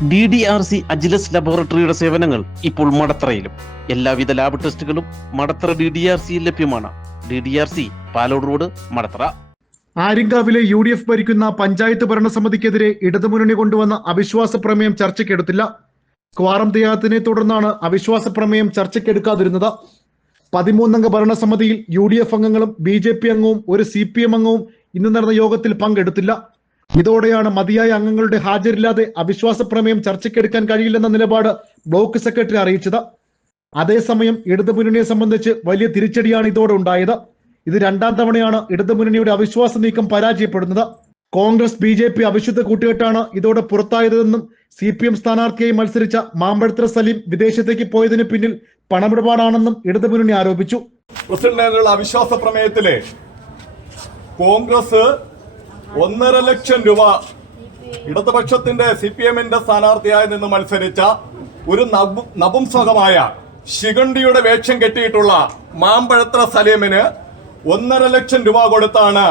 D D R C Agilus ലബോറട്ടറിയുടെ സേവനങ്ങൾ ഇപ്പോൾ മടത്തറയിലും. എല്ലാവിധ ലാബ് ടെസ്റ്റുകളും മടത്തറ ഡി ഡി ആർ സിയിൽ ലഭ്യമാണ്. D D R C Palode road Madathara. ആര്യങ്കാവിലെ U D F ഭരിക്കുന്ന പഞ്ചായത്ത് ഭരണസമിതിക്കെതിരെ ഇടതുമുന്നണി കൊണ്ടുവന്ന അവിശ്വാസ പ്രമേയം ചർച്ചയ്ക്കെടുത്തില്ല. ക്വാറം തിയാത്തിനെ തുടർന്നാണ് അവിശ്വാസ പ്രമേയം ചർച്ചയ്ക്കെടുക്കാതിരുന്നത്. പതിമൂന്നംഗ ഭരണസമിതിയിൽ യു ഡി എഫ് അംഗങ്ങളും ബി ജെ പി അംഗവും ഒരു സി പി എം അംഗവും ഇന്ന് നടന്ന യോഗത്തിൽ പങ്കെടുത്തില്ല. ഇതോടെയാണ് മതിയായ അംഗങ്ങളുടെ ഹാജരില്ലാതെ അവിശ്വാസ പ്രമേയം ചർച്ചയ്ക്കെടുക്കാൻ കഴിയില്ലെന്ന നിലപാട് ബ്ലോക്ക് സെക്രട്ടറി അറിയിച്ചത്. അതേസമയം ഇടതുമുന്നണിയെ സംബന്ധിച്ച് വലിയ തിരിച്ചടിയാണ് ഇതോടെ ഉണ്ടായത്. ഇത് രണ്ടാം തവണയാണ് ഇടതുമുന്നണിയുടെ അവിശ്വാസ നീക്കം പരാജയപ്പെടുന്നത്. കോൺഗ്രസ് ബി ജെ പി അവിശുദ്ധ കൂട്ടുകെട്ടാണ് ഇതോടെ പുറത്തായതെന്നും സി പി എം സ്ഥാനാർത്ഥിയായി മത്സരിച്ച മാമ്പഴത്ര സലീം വിദേശത്തേക്ക് പോയതിന് പിന്നിൽ പണമിടപാടാണെന്നും ഇടതുമുന്നണി ആരോപിച്ചു. പ്രസിഡന്റിനുള്ള അവിശ്വാസ പ്രമേയത്തിലെ കോൺഗ്രസ് ഒന്നര ലക്ഷം രൂപ ഇടതുപക്ഷത്തിന്റെ സി പി എമ്മിന്റെ സ്ഥാനാർത്ഥിയായി നിന്ന് മത്സരിച്ച ഒരു നപു- നപുംസകമായ ശിഖണ്ഡിയുടെ വേഷം കെട്ടിയിട്ടുള്ള മാമ്പഴത്ര സലീമിന് ഒന്നര ലക്ഷം രൂപ കൊടുത്താണ്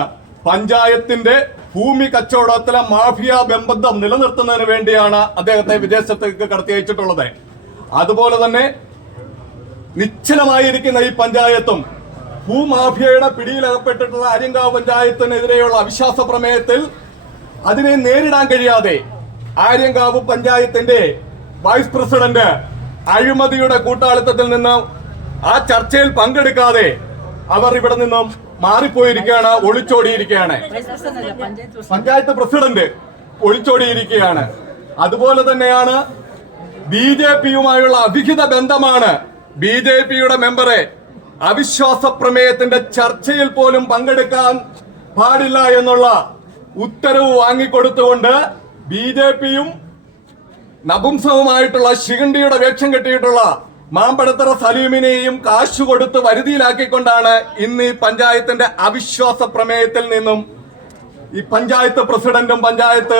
പഞ്ചായത്തിന്റെ ഭൂമി കച്ചവടത്തിലെ മാഫിയ ബന്ധം നിലനിർത്തുന്നതിന് വേണ്ടിയാണ് അദ്ദേഹത്തെ വിദേശത്തേക്ക് കടത്തി അയച്ചിട്ടുള്ളത് അതുപോലെ തന്നെ നിശ്ചലമായിരിക്കുന്ന ഈ പഞ്ചായത്തും ഭൂമാഫിയയുടെ പിടിയിലകപ്പെട്ടിട്ടുള്ള ആര്യങ്കാവ് പഞ്ചായത്തിനെതിരെയുള്ള അവിശ്വാസ പ്രമേയത്തിൽ അതിനെ നേരിടാൻ കഴിയാതെ ആര്യങ്കാവ് പഞ്ചായത്തിന്റെ വൈസ് പ്രസിഡന്റ് അഴിമതിയുടെ കൂട്ടാളിത്തത്തിൽ നിന്ന് ആ ചർച്ചയിൽ പങ്കെടുക്കാതെ അവർ ഇവിടെ നിന്നും മാറിപ്പോയിരിക്കുകയാണ് ഒളിച്ചോടിയിരിക്കുകയാണ്. പഞ്ചായത്ത് പ്രസിഡന്റ് ഒളിച്ചോടിയിരിക്കുകയാണ്. അതുപോലെ തന്നെയാണ് ബി ജെ പിയുമായുള്ള അവിഹിത ബന്ധമാണ് ബി ജെ പിയുടെ മെമ്പറെ അവിശ്വാസ പ്രമേയത്തിന്റെ ചർച്ചയിൽ പോലും പങ്കെടുക്കാൻ പാടില്ല എന്നുള്ള ഉത്തരവ് വാങ്ങിക്കൊടുത്തുകൊണ്ട് ബി ജെ പിയും നപുംസവുമായിട്ടുള്ള ശിഖണ്ഡിയുടെ വേഷം കെട്ടിയിട്ടുള്ള മാമ്പഴത്തറ സലീമിനെയും കാശു കൊടുത്ത് വരുതിയിലാക്കിക്കൊണ്ടാണ് ഇന്ന് ഈ പഞ്ചായത്തിന്റെ അവിശ്വാസ പ്രമേയത്തിൽ നിന്നും ഈ പഞ്ചായത്ത് പ്രസിഡന്റും പഞ്ചായത്ത്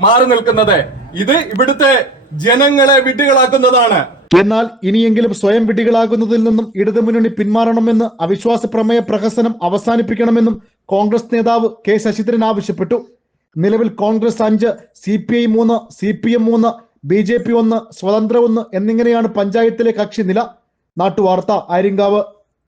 മാറി നിൽക്കുന്നത്. ഇത് ഇവിടുത്തെ ജനങ്ങളെ വിഡ്ഢികളാക്കുന്നതാണ്. എന്നാൽ ഇനിയെങ്കിലും സ്വയം വിടികളാകുന്നതിൽ നിന്നും ഇടതുമുന്നണി പിന്മാറണമെന്ന് അവിശ്വാസ പ്രമേയ പ്രഹസനം അവസാനിപ്പിക്കണമെന്നും കോൺഗ്രസ് നേതാവ് കെ ശശിധരൻ ആവശ്യപ്പെട്ടു. നിലവിൽ കോൺഗ്രസ് അഞ്ച് സി പി ഐ മൂന്ന് സി പി എം മൂന്ന് ബി ജെ പി ഒന്ന് സ്വതന്ത്ര ഒന്ന് എന്നിങ്ങനെയാണ് പഞ്ചായത്തിലെ കക്ഷി നില നാട്ടുവാർത്ത ആര്യങ്കാവ്